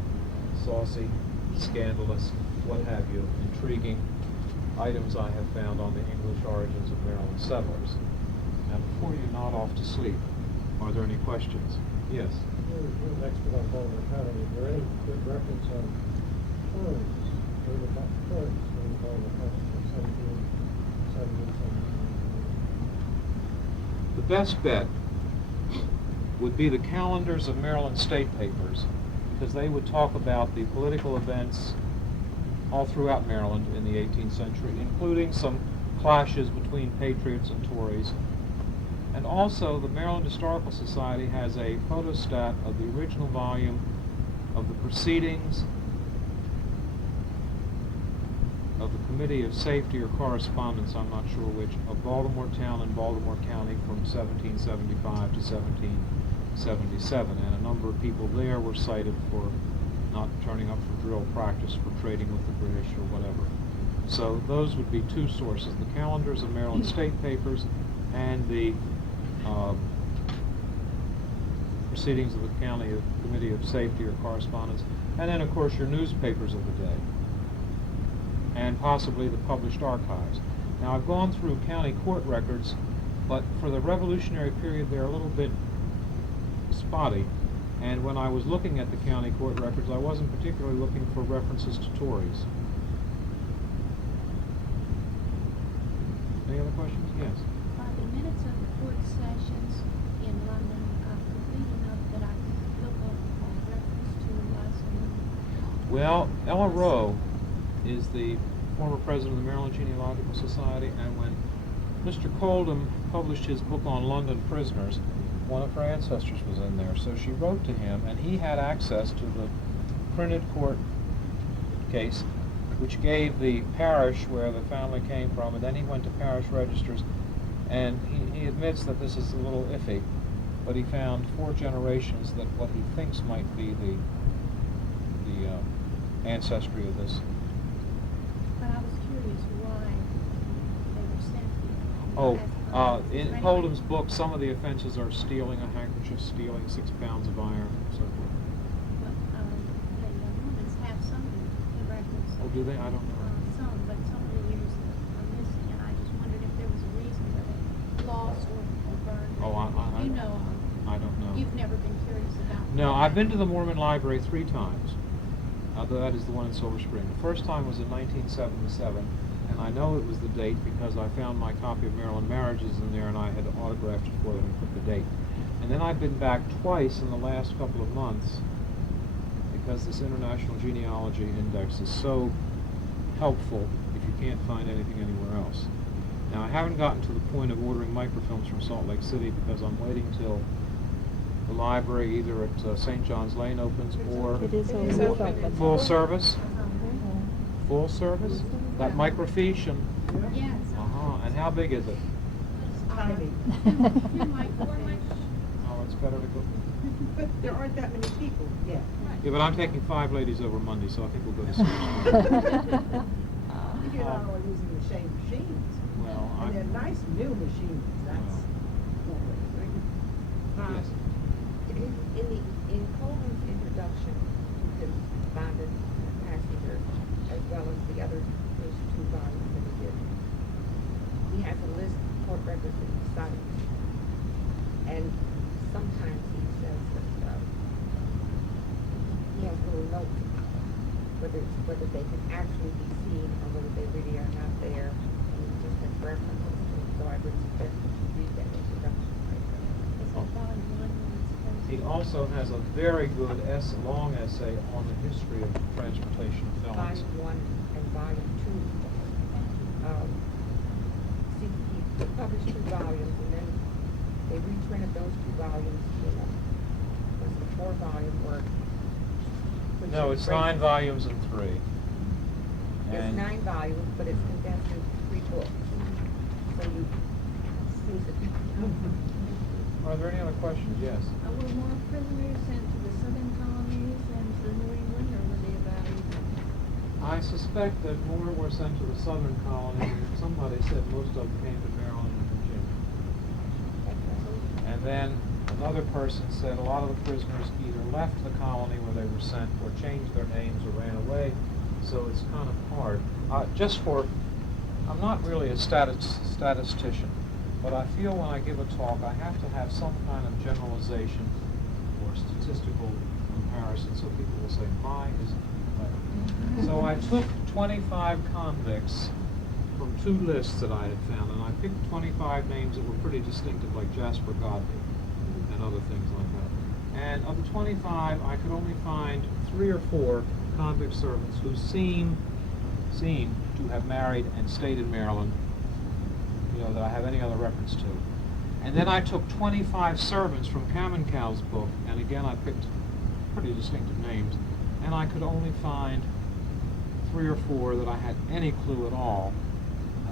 saucy, scandalous, what have you, intriguing items I have found on the English origins of Maryland settlers. Now, before you nod off to sleep, are there any questions? Yes? You're an expert on Baltimore County. Is there any good reference on terms, or about terms in Baltimore County from 1717? The best bet would be the calendars of Maryland state papers, because they would talk about the political events all throughout Maryland in the 18th century, including some clashes between patriots and Tories. And also, the Maryland Historical Society has a photostat of the original volume of the proceedings of the Committee of Safety or Correspondence, I'm not sure which, of Baltimore Town and Baltimore County from 1775 to 1777. And a number of people there were cited for not turning up for drill practice, for trading with the British or whatever. So those would be two sources, the calendars of Maryland state papers and the proceedings of the County Committee of Safety or Correspondence, and then of course your newspapers of the day, and possibly the published archives. Now, I've gone through county court records, but for the Revolutionary period they're a little bit spotty, and when I was looking at the county court records I wasn't particularly looking for references to Tories. Any other questions? Yes. The minutes of the court sessions in London are complete enough that I can look up reference to last month. Well, Ella Rowe is the former president of the Maryland Genealogical Society, and when Mr. Coldham published his book on London prisoners, one of her ancestors was in there. So she wrote to him, and he had access to the printed court case, which gave the parish where the family came from, and then he went to Parish Registers, and he admits that this is a little iffy, but he found 4 generations that what he thinks might be the ancestry of this. But I was curious why they were sent here. Oh, As in training. Holdham's book, some of the offenses are stealing a handkerchief, stealing 6 pounds of iron, and so forth. But the Mormons have some of the records. Oh, do they? I don't know. Some, but some of the years are missing, and I just wondered if there was a reason why they lost or burned. Oh, You know, I don't know. you've never been curious about. No, that. I've been to the Mormon Library 3 times. That is the one in Silver Spring. The first time was in 1977, and I know it was the date because I found my copy of Maryland Marriages in there, and I had autographed it for them and put the date. And then I've been back twice in the last couple of months because this International Genealogy Index is so helpful if you can't find anything anywhere else. Now, I haven't gotten to the point of ordering microfilms from Salt Lake City because I'm waiting till the library either at St. John's Lane opens or It is It is open. open. full service. Full service? That microfiche and, Yes. and how big is it? Tiny. Oh, it's better to go. But there aren't that many people yet. Yeah, but I'm taking 5 ladies over Monday, so I think we'll go to If you're not all using the same machines. Well, And they're nice new machines, that's. Yes. In Coleman's introduction to his bonded passenger, as well as the other first 2 volumes that he did, he has a list of court records that he cites. And sometimes he says that he has little notes whether they can actually be seen or whether they really are not there. And he just has references to them. So I would suggest that you read that introduction. Is that volume 1 when it's supposed He to? also has a very good long essay on the history of transportation of felons. Volume 1 and Volume 2. See, he published 2 volumes, and then they reprinted those 2 volumes in a, was it a 4-volume work? which No, is it's great. 9 volumes and 3. It's And 9 volumes, but it's condensed into 3 books. So you squeeze it. Are there any other questions? Yes. Were more prisoners sent to the southern colonies and to New England, or were they about even? I suspect that more were sent to the southern colony, and somebody said most of them came to Maryland and Virginia. And then another person said a lot of the prisoners either left the colony where they were sent or changed their names or ran away, so it's kind of hard. I'm not really a statistician, but I feel when I give a talk I have to have some kind of generalization or statistical comparison so people will say, mine is better. So I took 25 convicts from 2 lists that I had found, and I picked 25 names that were pretty distinctive, like Jasper Godby and other things like that. And of the 25, I could only find 3 or 4 convict servants who seem to have married and stayed in Maryland, that I have any other reference to. And then I took 25 servants from Kamenkow's book, and again I picked pretty distinctive names, and I could only find 3 or 4 that I had any clue at all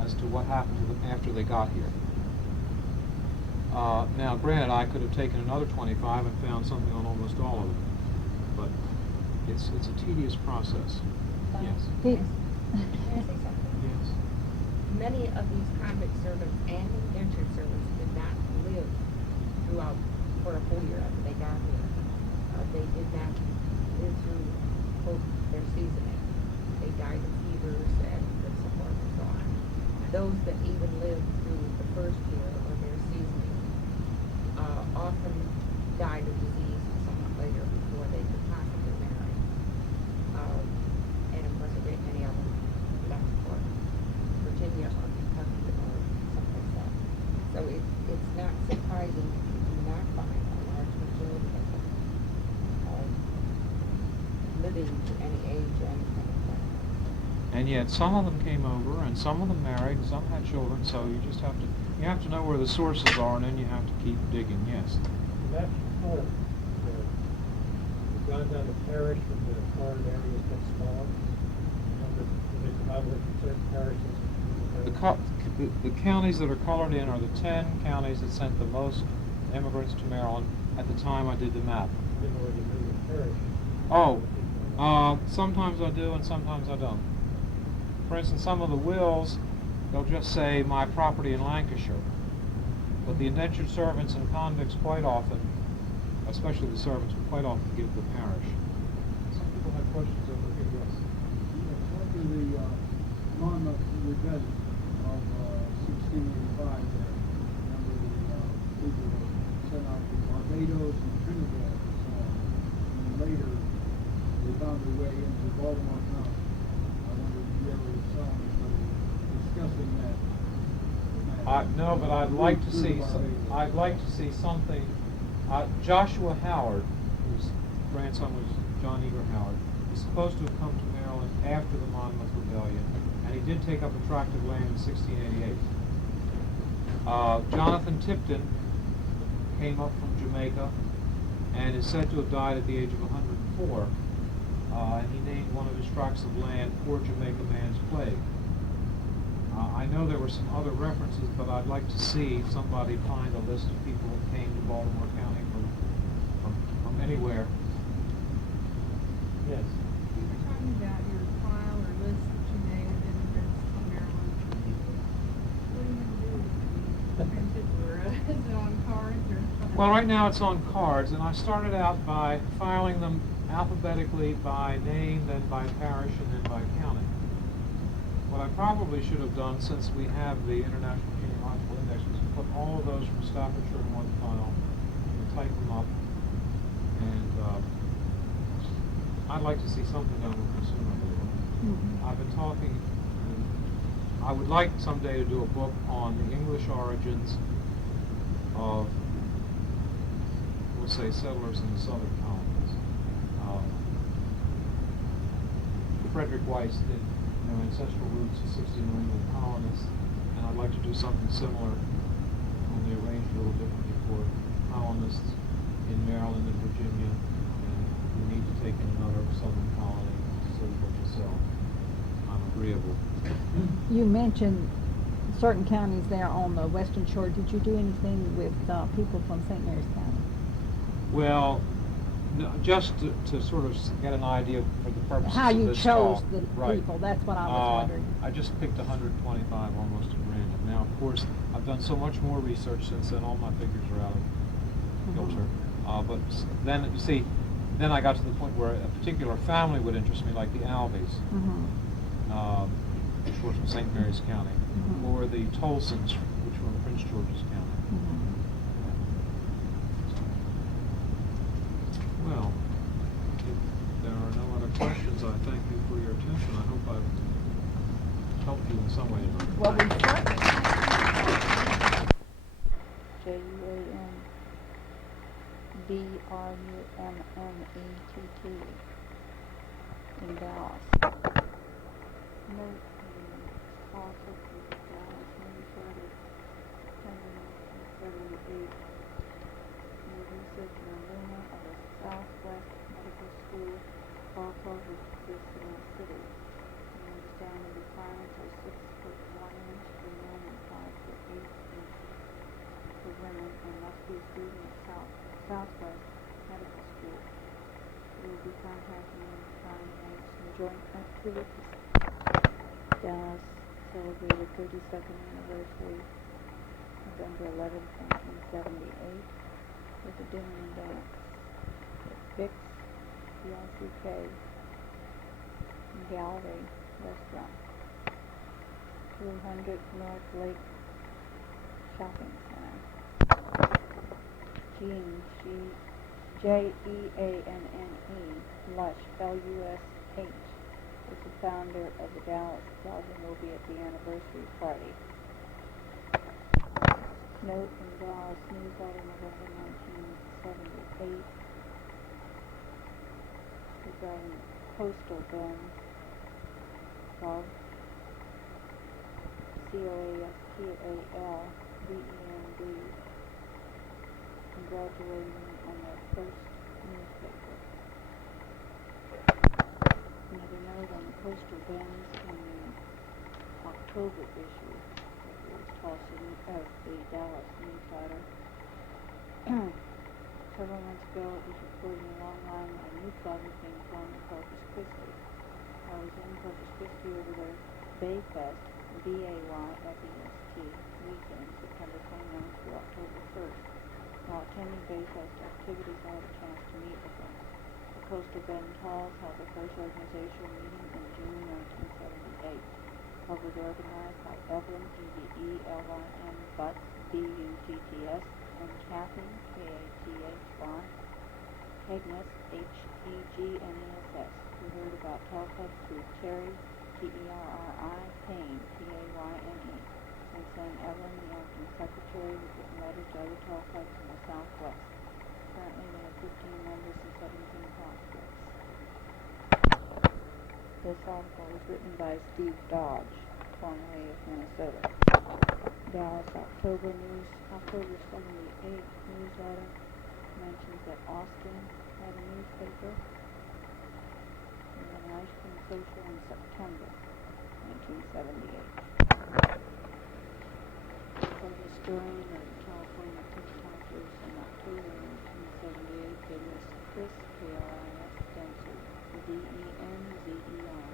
as to what happened to them after they got here. Now, granted, I could have taken another 25 and found something on almost all of them, but it's a tedious process. Yes. May I say something? Yes. Many of these convict servants and indentured servants did not live throughout for a full year after they got here. They did not live through, quote, their seasoning. They died of fevers and so forth and so on. Those that even lived through the first year of their seasoning often died of disease somewhat later before they could possibly marry. And of course, a great many of them left for Virginia or Kentucky or someplace else. So it's not surprising if you do not find a large majority of them living to any age or anything like that. And yet some of them came over, and some of them married, and some had children. So you have to know where the sources are, and then you have to keep digging. Yes. map color there. You've gone down the parish with the colored areas get smaller. They come out with certain parishes. The counties that are colored in are the 10 counties that sent the most immigrants to Maryland at the time I did the map. Didn't know where you knew the parish. Sometimes I do and sometimes I don't. For instance, some of the wills, they'll just say my property in Lancashire. But the indentured servants and convicts quite often, especially the servants, will quite often give the parish. Some people have questions over here, yes. After the Monmouth Rebellion of 1685 there, remember the people were sent out to Barbados and Trinidad and so on. And then later, they found their way into Baltimore County. I wonder if you ever saw anybody discussing that. No, but I'd like to see. I'd like to see something. Joshua Howard, whose grandson was John Eager Howard, is supposed to have come to Maryland after the Monmouth Rebellion, and he did take up a tract of land in 1688. Jonathan Tipton came up from Jamaica and is said to have died at the age of 104, and he named one of his tracts of land Poor Jamaica Man's Plague. I know there were some other references, but I'd like to see somebody find a list of people who came to Baltimore County from anywhere. Yes. You were talking about your file or list that you made of immigrants from Maryland. What are you going to do with it? Print it, or is it on cards or something? Well, right now it's on cards, and I started out by filing them alphabetically by name, then by parish, and then by county. What I probably should have done, since we have the International Genealogical Index, was put all of those from Staffordshire in one file and type them up. And I'd like to see something done with consumer labor. I've been talking, I would like someday to do a book on the English origins of, we'll say, settlers in the southern colonies. Frederick Weiss did ancestral roots of 60 New England colonists, and I'd like to do something similar, only arranged a little differently for colonists in Maryland and Virginia, and we need to take in another southern colony so we can sell. I'm agreeable. You mentioned certain counties there on the western shore. Did you do anything with people from St. Mary's County? Well, no, just to sort of get an idea for the purposes How of you this chose talk. the Right. people, that's what I was wondering. I just picked 125 almost at random. Now, of course, I've done so much more research since then, all my figures are out of filter. But then, you see, then I got to the point where a particular family would interest me, like the Alveys, which were from St. Mary's County, or the Tolsons, which were in Prince George's County. Well, if there are no other questions, I thank you for your attention. I hope I've helped you in some way tonight. Well, we started. JUANBRUMMETT in Dallas. Note also to the Dallas newsletter, 178. New research and enrollment of the Southwest Medical School also exists in our city. We understand the requirements are 6'1" for men and 5'8" for women, and must be a student of Southwest Medical School. We will be contacting them to try and arrange some joint activities. Dallas celebrated 32nd anniversary November 11th, 1978. With a dinner and dance at Vic's, BICK, Gallery Restaurant, 200 North Lake Shopping Center. Jean, Jeanne, Lush, Lush, is the founder of the Dallas Club and will be at the anniversary party. Note in Dallas newsletter, November 1978, regarding Coastal Bend Club, COASTALBEND, congratulating me on their first newspaper. Another note on the postal bins in the October issue of the Dallas newsletter. Several months ago, it was reported in a long line that a new club was being formed in Corpus Christi. I was in Corpus Christi over their Bay Fest, B-A-Y-F-E-S-T, weekend, September 29th through October 1st. While attending Bay Fest activities, I had a chance to meet with them. The Coastal Bend Halls held their first organizational meeting in June 1978. Club was organized by Evelyn, E-V-E-L-Y-N, Butts, B-U-T-T-S, and Kathy, K-A-T-H-Y, Hegnes, H-E-G-N-E-S-S. We heard about tall clubs through Terry, T-E-R-R-I, Payne, P-A-Y-N-E. Since then, Evelyn, the acting secretary, has written letters to other tall clubs in the Southwest. Currently, they have 15 members and 17 prospects. This article was written by Steve Dodge, formerly of Minnesota. Dallas October 78 newsletter mentions that Austin had a newspaper and an ice cream social in September 1978. The historian of the California TikTokers in October 1978, they list Chris, K-R-I-S, Denzer, D-E-N-Z-E-R,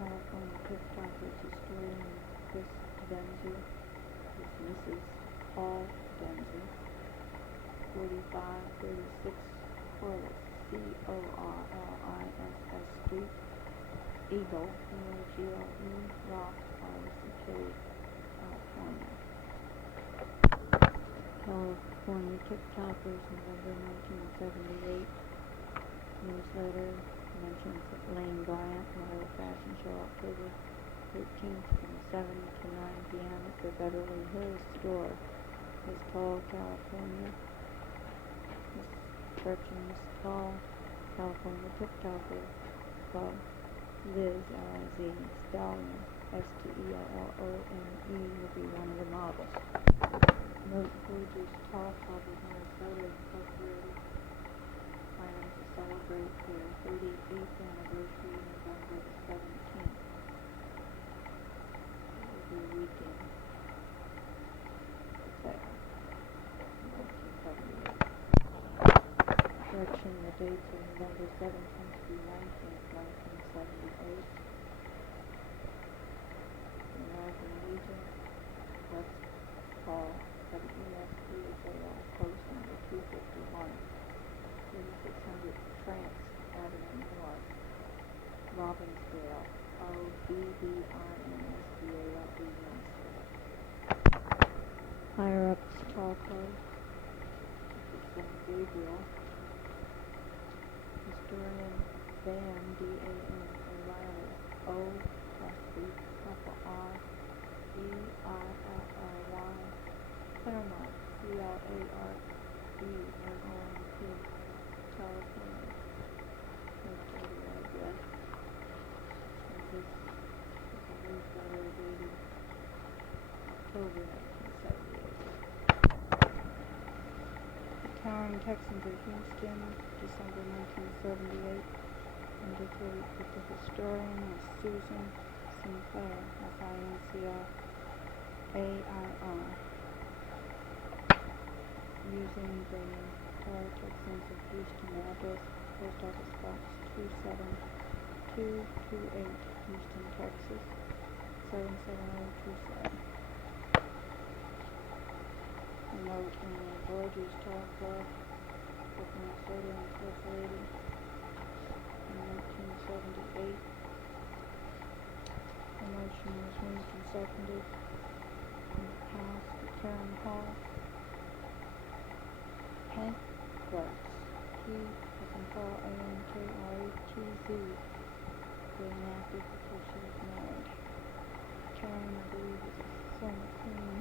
California TikTokers historian Chris Denzer is Mrs. Paul Denzer, 4536 Corliss, C-O-R-L-I-S-S Street, Eagle, E-A-G-L-E, Rock, R-C-K, California. California TikTokers, November 1978 newsletter mentions that Lane Bryant, Mother Fashion Show, October 13th from 7 to 9 p.m. at the Beverly Hills store. Miss Tall, California. Miss Gretchen Miss Tall, California TikToker Club. Liz, L-I-Z, Stallion, S-T-E-L-L-O-N-E, will be one of the models. Note Forges Tall Club of Minnesota Incorporated plans to celebrate their 38th anniversary November the 17th. It will be a weekend there, 1978. Correction, the dates are November 17th through 19th, 1978. American Legion, West Hall, W-S-P-H-A-L, post number 251, 3600 France Avenue North, Robbinsdale, R-O-B-B-I-N-S-D-A-L-E, Minnesota. Higher Ups Tall Club, San Gabriel. Historian Van, D-A-N, O'Reilly, O-R-E-I-L-L-Y, Claremont, C-L-A-R-E-M-O-N-T, California. Newsletter address. And this is a newsletter dated October 1978. The Towering Texans of Houston, December 1978, indicated that the historian was Susan Sinclair, S-I-N-C-L-A-I-R, using the Towering Texans of Houston address, Post Office Box 27228, Houston, Texas, 77027. A note in the Borges Tall Club of Minnesota Incorporated in 1978. The motion was moved and seconded and passed at Town Hall. Hank Gratz, P as in Paul, A-N-K-R-E-T-Z, being active because she was married. Karen, I believe, is a former queen